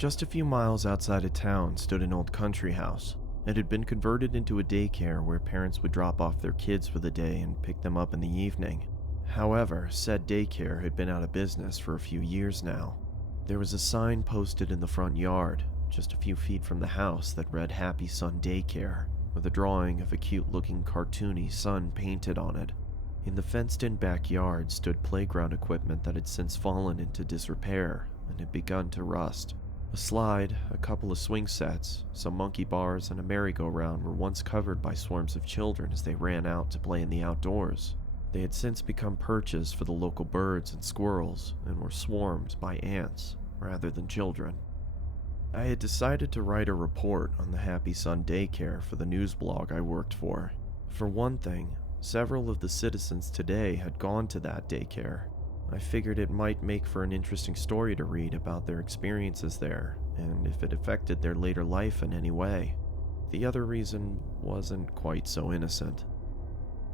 Just a few miles outside of town stood an old country house. It had been converted into a daycare where parents would drop off their kids for the day and pick them up in the evening. However, said daycare had been out of business for a few years now. There was a sign posted in the front yard, just a few feet from the house, that read Happy Sun Daycare, with a drawing of a cute-looking cartoony sun painted on it. In the fenced-in backyard stood playground equipment that had since fallen into disrepair and had begun to rust. A slide, a couple of swing sets, some monkey bars, and a merry-go-round were once covered by swarms of children as they ran out to play in the outdoors. They had since become perches for the local birds and squirrels and were swarmed by ants rather than children. I had decided to write a report on the Happy Sun Daycare for the news blog I worked for. For one thing, several of the citizens today had gone to that daycare. I figured it might make for an interesting story to read about their experiences there, and if it affected their later life in any way. The other reason wasn't quite so innocent.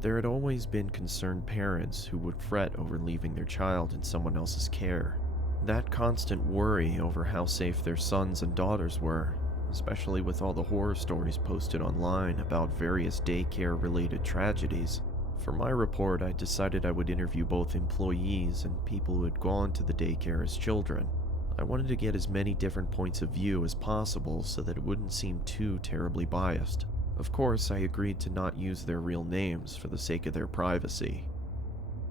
There had always been concerned parents who would fret over leaving their child in someone else's care. That constant worry over how safe their sons and daughters were, especially with all the horror stories posted online about various daycare-related tragedies. For my report, I decided I would interview both employees and people who had gone to the daycare as children. I wanted to get as many different points of view as possible so that it wouldn't seem too terribly biased. Of course, I agreed to not use their real names for the sake of their privacy.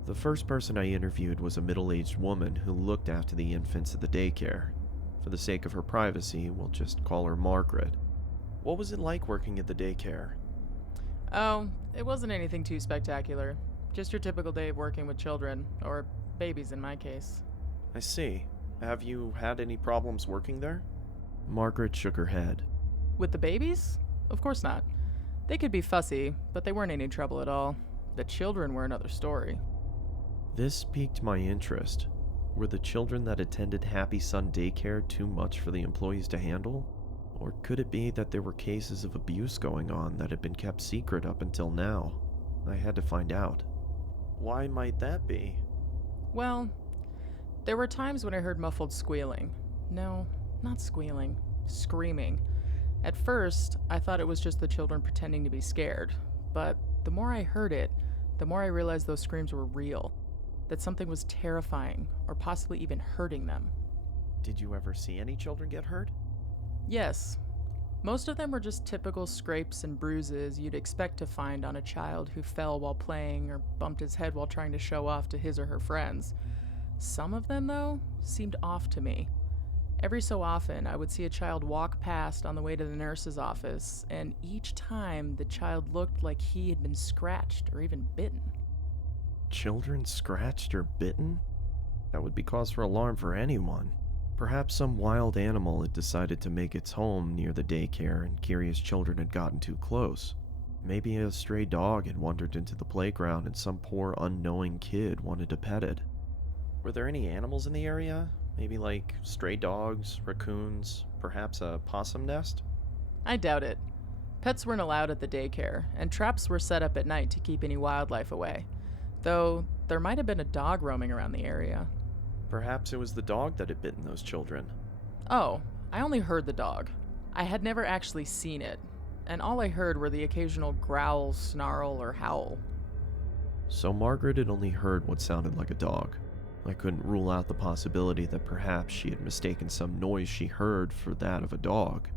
The first person I interviewed was a middle-aged woman who looked after the infants at the daycare. For the sake of her privacy, we'll just call her Margaret. What was it like working at the daycare? Oh, it wasn't anything too spectacular. Just your typical day of working with children, or babies in my case. I see. Have you had any problems working there? Margaret shook her head. With the babies? Of course not. They could be fussy, but they weren't any trouble at all. The children were another story. This piqued my interest. Were the children that attended Happy Sun Daycare too much for the employees to handle? Or could it be that there were cases of abuse going on that had been kept secret up until now? I had to find out. Why might that be? Well, there were times when I heard muffled squealing. No, not squealing. Screaming. At first, I thought it was just the children pretending to be scared. But the more I heard it, the more I realized those screams were real. That something was terrifying, or possibly even hurting them. Did you ever see any children get hurt? Yes. Most of them were just typical scrapes and bruises you'd expect to find on a child who fell while playing or bumped his head while trying to show off to his or her friends. Some of them, though, seemed off to me. Every so often, I would see a child walk past on the way to the nurse's office, and each time the child looked like he had been scratched or even bitten. Children scratched or bitten? That would be cause for alarm for anyone. Perhaps some wild animal had decided to make its home near the daycare and curious children had gotten too close. Maybe a stray dog had wandered into the playground and some poor unknowing kid wanted to pet it. Were there any animals in the area? Maybe like stray dogs, raccoons, perhaps a possum nest? I doubt it. Pets weren't allowed at the daycare, and traps were set up at night to keep any wildlife away. Though, there might have been a dog roaming around the area. Perhaps it was the dog that had bitten those children. Oh, I only heard the dog. I had never actually seen it, and all I heard were the occasional growl, snarl, or howl. So Margaret had only heard what sounded like a dog. I couldn't rule out the possibility that perhaps she had mistaken some noise she heard for that of a dog.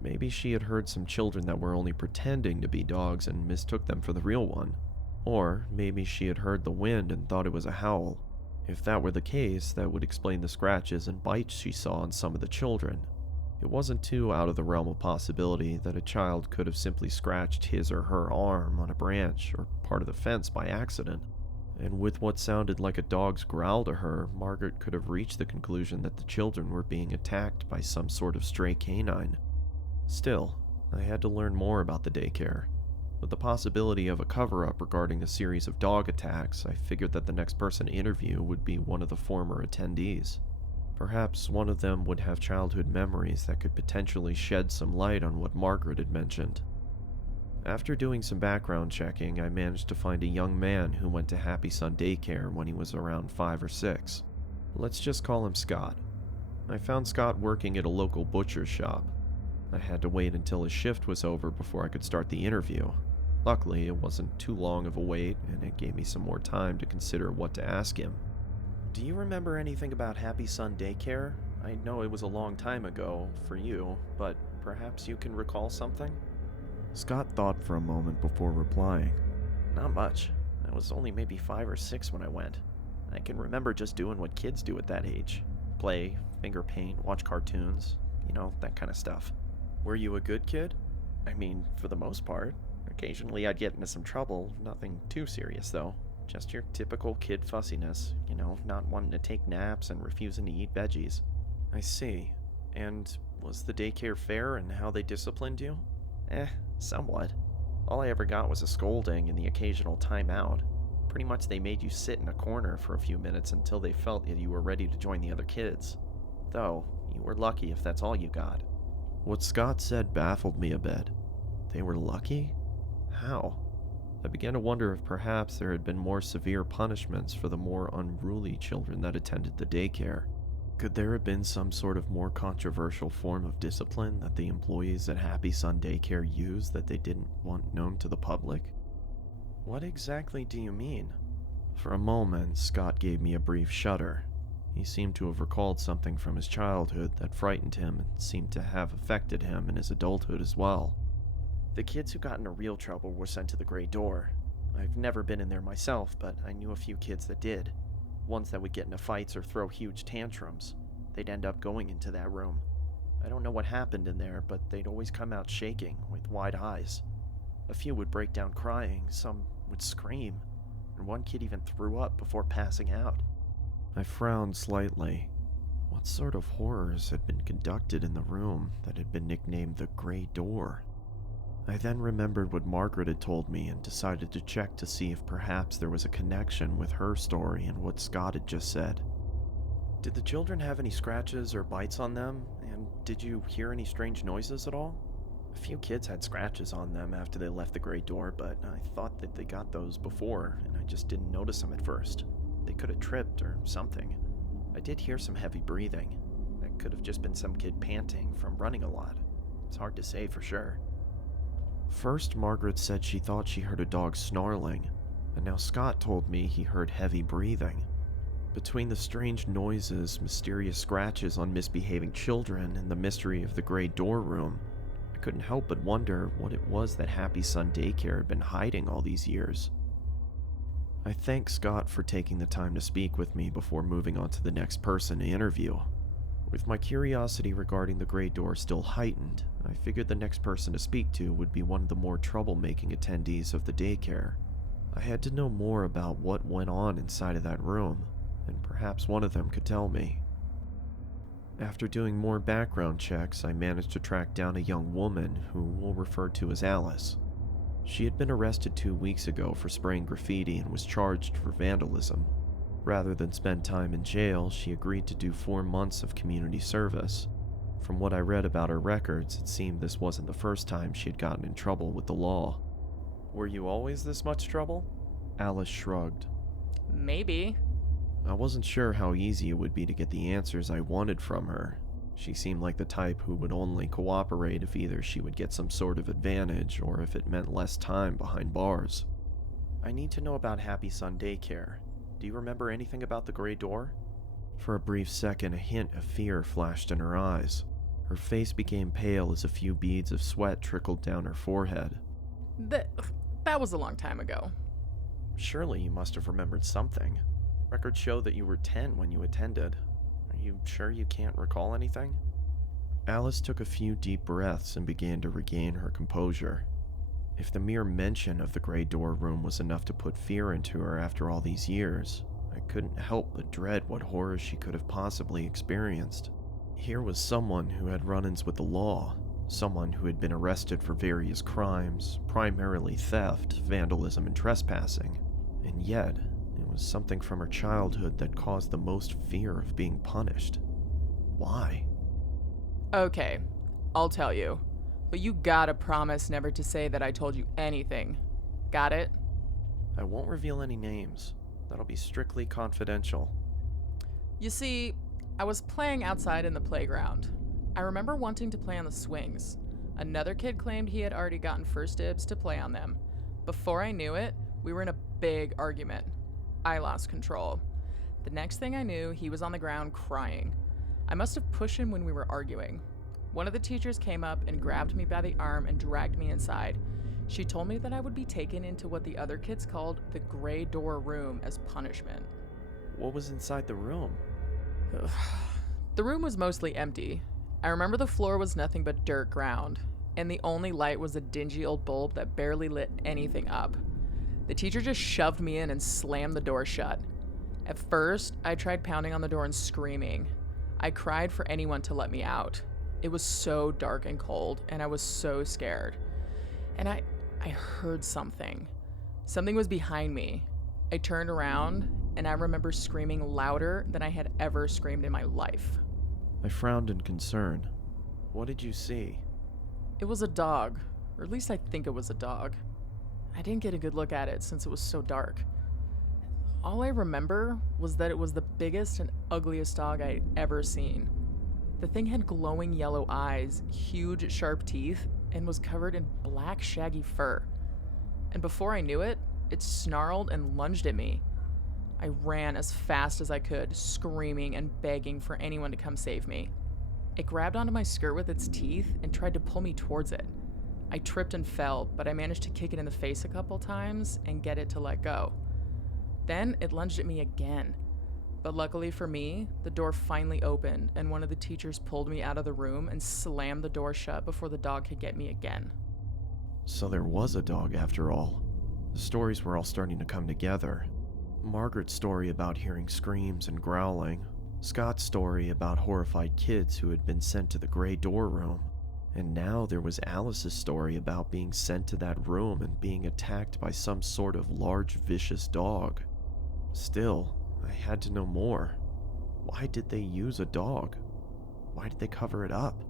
Maybe she had heard some children that were only pretending to be dogs and mistook them for the real one. Or maybe she had heard the wind and thought it was a howl. If that were the case, that would explain the scratches and bites she saw on some of the children. It wasn't too out of the realm of possibility that a child could have simply scratched his or her arm on a branch or part of the fence by accident. And with what sounded like a dog's growl to her, Margaret could have reached the conclusion that the children were being attacked by some sort of stray canine. Still, I had to learn more about the daycare. With the possibility of a cover-up regarding a series of dog attacks, I figured that the next person to interview would be one of the former attendees. Perhaps one of them would have childhood memories that could potentially shed some light on what Margaret had mentioned. After doing some background checking, I managed to find a young man who went to Happy Sun Daycare when he was around 5 or 6. Let's just call him Scott. I found Scott working at a local butcher's shop. I had to wait until his shift was over before I could start the interview. Luckily, it wasn't too long of a wait, and it gave me some more time to consider what to ask him. Do you remember anything about Happy Sun Daycare? I know it was a long time ago for you, but perhaps you can recall something? Scott thought for a moment before replying. Not much. I was only maybe 5 or 6 when I went. I can remember just doing what kids do at that age. Play, finger paint, watch cartoons, that kind of stuff. Were you a good kid? I mean, for the most part. Occasionally I'd get into some trouble, nothing too serious though. Just your typical kid fussiness, not wanting to take naps and refusing to eat veggies. I see. And was the daycare fair in how they disciplined you? Somewhat. All I ever got was a scolding and the occasional timeout. Pretty much they made you sit in a corner for a few minutes until they felt that you were ready to join the other kids. Though, you were lucky if that's all you got. What Scott said baffled me a bit. They were lucky? How? I began to wonder if perhaps there had been more severe punishments for the more unruly children that attended the daycare. Could there have been some sort of more controversial form of discipline that the employees at Happy Sun Daycare used that they didn't want known to the public? What exactly do you mean? For a moment, Scott gave me a brief shudder. He seemed to have recalled something from his childhood that frightened him and seemed to have affected him in his adulthood as well. The kids who got into real trouble were sent to the Grey Door. I've never been in there myself, but I knew a few kids that did. Ones that would get into fights or throw huge tantrums. They'd end up going into that room. I don't know what happened in there, but they'd always come out shaking, with wide eyes. A few would break down crying, some would scream, and one kid even threw up before passing out. I frowned slightly. What sort of horrors had been conducted in the room that had been nicknamed the Grey Door? I then remembered what Margaret had told me and decided to check to see if perhaps there was a connection with her story and what Scott had just said. Did the children have any scratches or bites on them, and did you hear any strange noises at all? A few kids had scratches on them after they left the Grey Door, but I thought that they got those before, and I just didn't notice them at first. They could have tripped or something. I did hear some heavy breathing. That could have just been some kid panting from running a lot. It's hard to say for sure. First, Margaret said she thought she heard a dog snarling, and now Scott told me he heard heavy breathing. Between the strange noises, mysterious scratches on misbehaving children, and the mystery of the Grey Door room, I couldn't help but wonder what it was that Happy Sun Daycare had been hiding all these years. I thanked Scott for taking the time to speak with me before moving on to the next person to interview. With my curiosity regarding the Grey Door still heightened, I figured the next person to speak to would be one of the more troublemaking attendees of the daycare. I had to know more about what went on inside of that room, and perhaps one of them could tell me. After doing more background checks, I managed to track down a young woman who we'll refer to as Alice. She had been arrested 2 weeks ago for spraying graffiti and was charged for vandalism. Rather than spend time in jail, she agreed to do 4 months of community service. From what I read about her records, it seemed this wasn't the first time she had gotten in trouble with the law. Were you always this much trouble? Alice shrugged. Maybe. I wasn't sure how easy it would be to get the answers I wanted from her. She seemed like the type who would only cooperate if either she would get some sort of advantage or if it meant less time behind bars. I need to know about Happy Sun Daycare. Do you remember anything about the Grey Door? For a brief second, a hint of fear flashed in her eyes. Her face became pale as a few beads of sweat trickled down her forehead. That was a long time ago. Surely you must have remembered something. Records show that you were 10 when you attended. Are you sure you can't recall anything? Alice took a few deep breaths and began to regain her composure. If the mere mention of the Grey Door room was enough to put fear into her after all these years, I couldn't help but dread what horrors she could have possibly experienced. Here was someone who had run-ins with the law, someone who had been arrested for various crimes, primarily theft, vandalism, and trespassing, and yet it was something from her childhood that caused the most fear of being punished. Why? Okay, I'll tell you. But you gotta promise never to say that I told you anything. Got it? I won't reveal any names. That'll be strictly confidential. You see, I was playing outside in the playground. I remember wanting to play on the swings. Another kid claimed he had already gotten first dibs to play on them. Before I knew it, we were in a big argument. I lost control. The next thing I knew, he was on the ground crying. I must have pushed him when we were arguing. One of the teachers came up and grabbed me by the arm and dragged me inside. She told me that I would be taken into what the other kids called the gray door room as punishment. What was inside the room? The room was mostly empty. I remember the floor was nothing but dirt ground, and the only light was a dingy old bulb that barely lit anything up. The teacher just shoved me in and slammed the door shut. At first, I tried pounding on the door and screaming. I cried for anyone to let me out. It was so dark and cold, and I was so scared. And I heard something. Something was behind me. I turned around, and I remember screaming louder than I had ever screamed in my life. I frowned in concern. What did you see? It was a dog, or at least I think it was a dog. I didn't get a good look at it since it was so dark. All I remember was that it was the biggest and ugliest dog I had ever seen. The thing had glowing yellow eyes, huge sharp teeth, and was covered in black shaggy fur. And before I knew it, it snarled and lunged at me. I ran as fast as I could, screaming and begging for anyone to come save me. It grabbed onto my skirt with its teeth and tried to pull me towards it. I tripped and fell, but I managed to kick it in the face a couple times and get it to let go. Then it lunged at me again. But luckily for me, the door finally opened and one of the teachers pulled me out of the room and slammed the door shut before the dog could get me again. So there was a dog after all. The stories were all starting to come together. Margaret's story about hearing screams and growling, Scott's story about horrified kids who had been sent to the gray door room, and now there was Alice's story about being sent to that room and being attacked by some sort of large vicious dog. Still, I had to know more. Why did they use a dog? Why did they cover it up?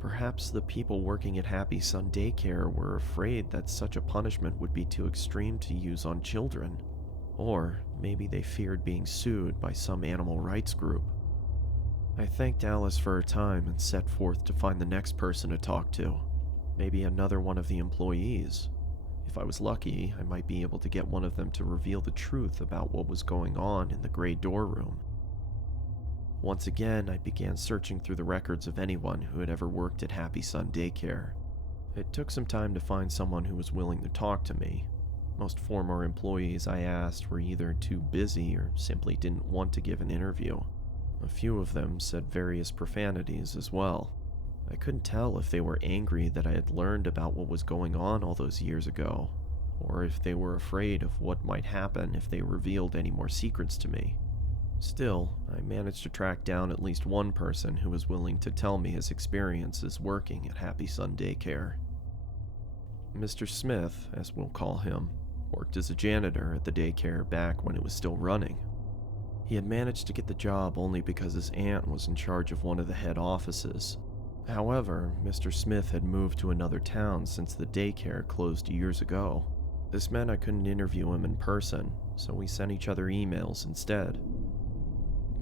Perhaps the people working at Happy Sun Daycare were afraid that such a punishment would be too extreme to use on children. Or maybe they feared being sued by some animal rights group. I thanked Alice for her time and set forth to find the next person to talk to. Maybe another one of the employees. If I was lucky, I might be able to get one of them to reveal the truth about what was going on in the gray door room. Once again, I began searching through the records of anyone who had ever worked at Happy Sun Daycare. It took some time to find someone who was willing to talk to me. Most former employees I asked were either too busy or simply didn't want to give an interview. A few of them said various profanities as well. I couldn't tell if they were angry that I had learned about what was going on all those years ago, or if they were afraid of what might happen if they revealed any more secrets to me. Still, I managed to track down at least one person who was willing to tell me his experiences working at Happy Sun Daycare. Mr. Smith, as we'll call him, worked as a janitor at the daycare back when it was still running. He had managed to get the job only because his aunt was in charge of one of the head offices. However, Mr. Smith had moved to another town since the daycare closed years ago. This meant I couldn't interview him in person, so we sent each other emails instead.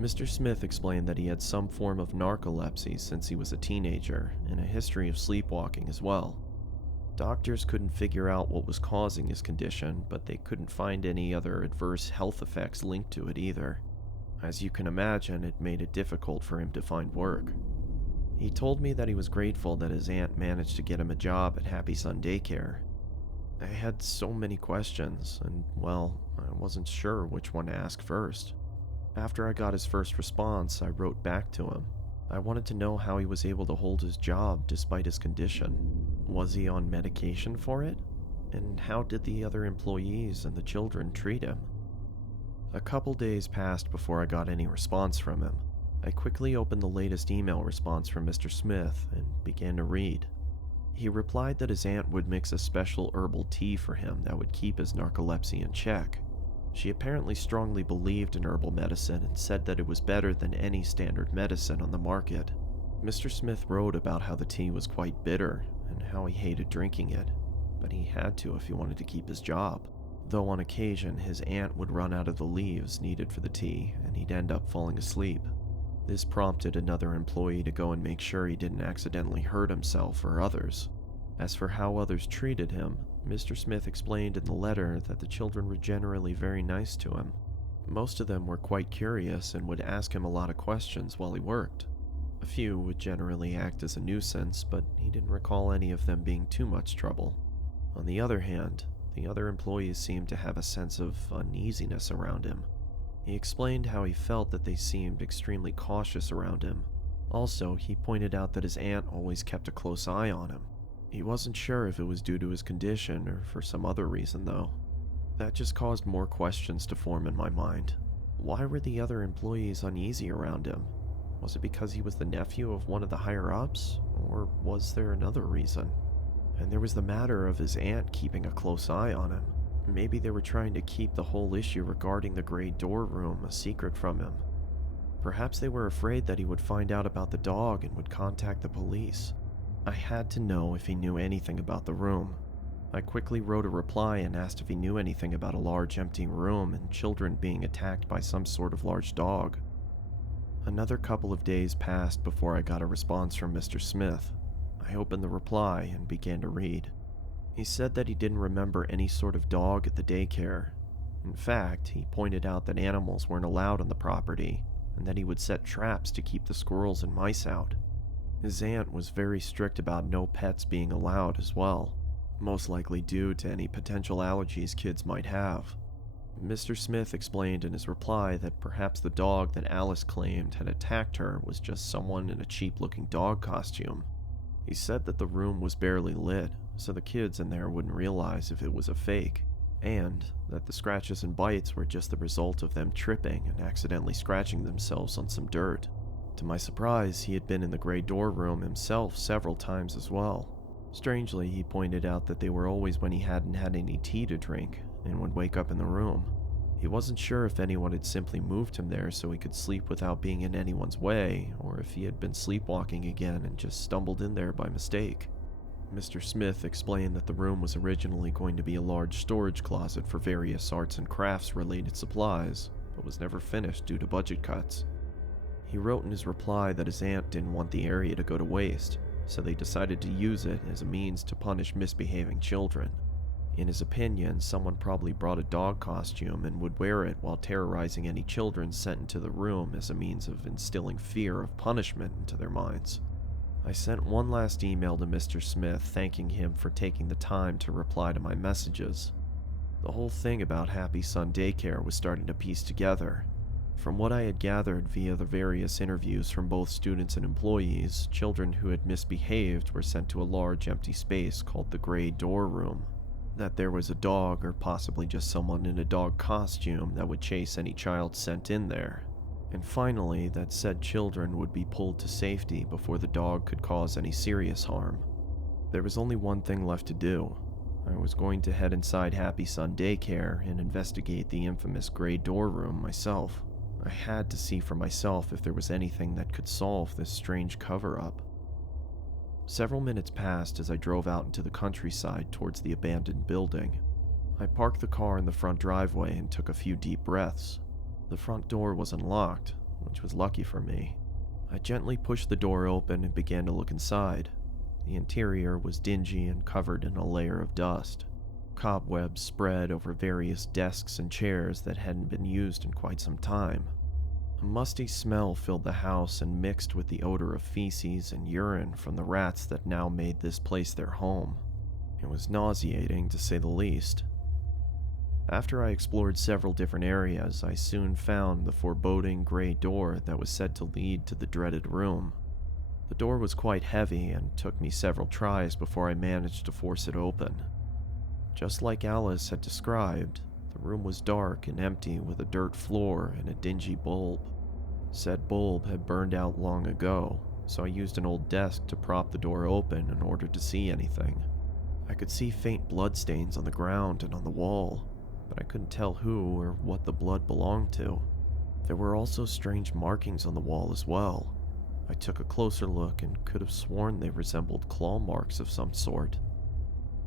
Mr. Smith explained that he had some form of narcolepsy since he was a teenager, and a history of sleepwalking as well. Doctors couldn't figure out what was causing his condition, but they couldn't find any other adverse health effects linked to it either. As you can imagine, it made it difficult for him to find work. He told me that he was grateful that his aunt managed to get him a job at Happy Sun Daycare. I had so many questions, and, well, I wasn't sure which one to ask first. After I got his first response, I wrote back to him. I wanted to know how he was able to hold his job despite his condition. Was he on medication for it? And how did the other employees and the children treat him? A couple days passed before I got any response from him. I quickly opened the latest email response from Mr. Smith and began to read. He replied that his aunt would mix a special herbal tea for him that would keep his narcolepsy in check. She apparently strongly believed in herbal medicine and said that it was better than any standard medicine on the market. Mr. Smith wrote about how the tea was quite bitter and how he hated drinking it, but he had to if he wanted to keep his job. Though on occasion his aunt would run out of the leaves needed for the tea and he'd end up falling asleep. This prompted another employee to go and make sure he didn't accidentally hurt himself or others. As for how others treated him, Mr. Smith explained in the letter that the children were generally very nice to him. Most of them were quite curious and would ask him a lot of questions while he worked. A few would generally act as a nuisance, but he didn't recall any of them being too much trouble. On the other hand, the other employees seemed to have a sense of uneasiness around him. He explained how he felt that they seemed extremely cautious around him. Also, he pointed out that his aunt always kept a close eye on him. He wasn't sure if it was due to his condition or for some other reason, though. That just caused more questions to form in my mind. Why were the other employees uneasy around him? Was it because he was the nephew of one of the higher-ups, or was there another reason? And there was the matter of his aunt keeping a close eye on him. Maybe they were trying to keep the whole issue regarding the gray door room a secret from him. Perhaps they were afraid that he would find out about the dog and would contact the police. I had to know if he knew anything about the room. I quickly wrote a reply and asked if he knew anything about a large empty room and children being attacked by some sort of large dog. Another couple of days passed before I got a response from Mr. Smith. I opened the reply and began to read. He said that he didn't remember any sort of dog at the daycare. In fact, he pointed out that animals weren't allowed on the property, and that he would set traps to keep the squirrels and mice out. His aunt was very strict about no pets being allowed as well, most likely due to any potential allergies kids might have. Mr. Smith explained in his reply that perhaps the dog that Alice claimed had attacked her was just someone in a cheap-looking dog costume. He said that the room was barely lit, so the kids in there wouldn't realize if it was a fake, and that the scratches and bites were just the result of them tripping and accidentally scratching themselves on some dirt. To my surprise, he had been in the gray door room himself several times as well. Strangely, he pointed out that they were always when he hadn't had any tea to drink and would wake up in the room. He wasn't sure if anyone had simply moved him there so he could sleep without being in anyone's way, or if he had been sleepwalking again and just stumbled in there by mistake. Mr. Smith explained that the room was originally going to be a large storage closet for various arts and crafts related supplies, but was never finished due to budget cuts. He wrote in his reply that his aunt didn't want the area to go to waste, so they decided to use it as a means to punish misbehaving children. In his opinion, someone probably brought a dog costume and would wear it while terrorizing any children sent into the room as a means of instilling fear of punishment into their minds. I sent one last email to Mr. Smith thanking him for taking the time to reply to my messages. The whole thing about Happy Sun Daycare was starting to piece together. From what I had gathered via the various interviews from both students and employees, children who had misbehaved were sent to a large empty space called the Gray Door Room. That there was a dog or possibly just someone in a dog costume that would chase any child sent in there. And finally, that said children would be pulled to safety before the dog could cause any serious harm. There was only one thing left to do. I was going to head inside Happy Sun Daycare and investigate the infamous Gray Door Room myself. I had to see for myself if there was anything that could solve this strange cover-up. Several minutes passed as I drove out into the countryside towards the abandoned building. I parked the car in the front driveway and took a few deep breaths. The front door was unlocked, which was lucky for me. I gently pushed the door open and began to look inside. The interior was dingy and covered in a layer of dust. Cobwebs spread over various desks and chairs that hadn't been used in quite some time. A musty smell filled the house and mixed with the odor of feces and urine from the rats that now made this place their home. It was nauseating, to say the least. After I explored several different areas, I soon found the foreboding gray door that was said to lead to the dreaded room. The door was quite heavy and took me several tries before I managed to force it open. Just like Alice had described, the room was dark and empty with a dirt floor and a dingy bulb. Said bulb had burned out long ago, so I used an old desk to prop the door open in order to see anything. I could see faint bloodstains on the ground and on the wall, but I couldn't tell who or what the blood belonged to. There were also strange markings on the wall as well. I took a closer look and could have sworn they resembled claw marks of some sort.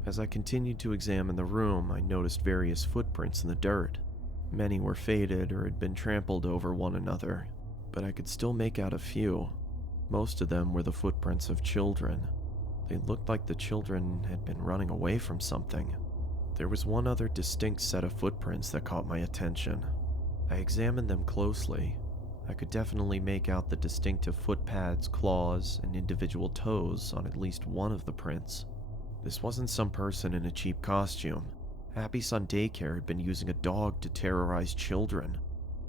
As I continued to examine the room, I noticed various footprints in the dirt. Many were faded or had been trampled over one another. but I could still make out a few. Most of them were the footprints of children. They looked like the children had been running away from something. There was one other distinct set of footprints that caught my attention. I examined them closely. I could definitely make out the distinctive foot pads, claws, and individual toes on at least one of the prints. This wasn't some person in a cheap costume. Happy Sun Daycare had been using a dog to terrorize children.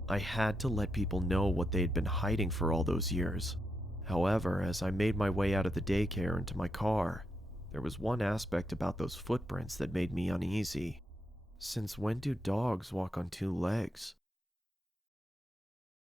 I had to let people know what they had been hiding for all those years. However, as I made my way out of the daycare into my car, there was one aspect about those footprints that made me uneasy. Since when do dogs walk on two legs?